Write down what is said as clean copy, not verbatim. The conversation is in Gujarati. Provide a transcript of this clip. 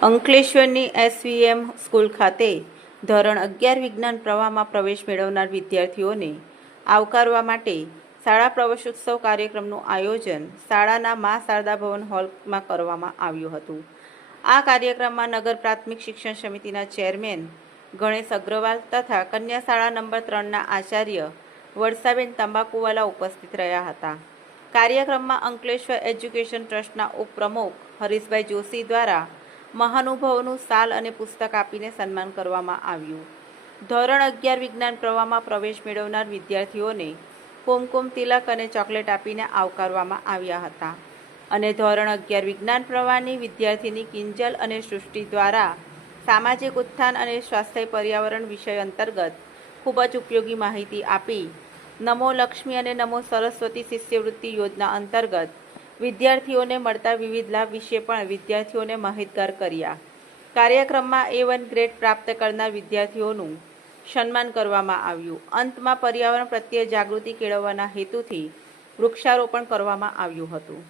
અંકલેશ્વરની એસવીએમ સ્કૂલ ખાતે ધોરણ 11 વિજ્ઞાન પ્રવાહમાં પ્રવેશ મેળવનાર વિદ્યાર્થીઓને આવકારવા માટે શાળા પ્રવેશોત્સવ કાર્યક્રમનું આયોજન શાળાના મા શારદા ભવન હોલમાં કરવામાં આવ્યું હતું। આ કાર્યક્રમમાં નગર પ્રાથમિક શિક્ષણ સમિતિના ચેરમેન ગણેશ અગ્રવાલ તથા કન્યા શાળા નંબર 3ના આચાર્ય વર્ષાબેન તંબાકુવાલા ઉપસ્થિત રહ્યા હતા। કાર્યક્રમમાં અંકલેશ્વર એજ્યુકેશન ટ્રસ્ટના ઉપપ્રમુખ હરીશભાઈ જોશી દ્વારા મહાનુભાવોનું શાલ અને પુસ્તક આપીને સન્માન કરવામાં આવ્યું। ધોરણ 11 વિજ્ઞાન પ્રવાહમાં પ્રવેશ મેળવનાર વિદ્યાર્થીઓને કુમકુમ તિલક અને ચોકલેટ આપીને આવકારવામાં આવ્યા હતા અને ધોરણ 11 વિજ્ઞાન પ્રવાહની વિદ્યાર્થીની કિંજલ અને સૃષ્ટિ દ્વારા સામાજિક ઉત્થાન અને સ્વાસ્થ્ય પર્યાવરણ વિષય અંતર્ગત ખૂબ જ ઉપયોગી માહિતી આપી નમો લક્ષ્મી અને નમો સરસ્વતી શિષ્યવૃત્તિ યોજના અંતર્ગત વિદ્યાર્થીઓને મળતા વિવિધ લાભ વિશે પણ વિદ્યાર્થીઓને માહિતગાર કર્યા। કાર્યક્રમમાં A1 ગ્રેડ પ્રાપ્ત કરનાર વિદ્યાર્થીઓનું સન્માન કરવામાં આવ્યું। અંતમાં પર્યાવરણ પ્રત્યે જાગૃતિ કેળવવાના હેતુથી વૃક્ષારોપણ કરવામાં આવ્યું હતું।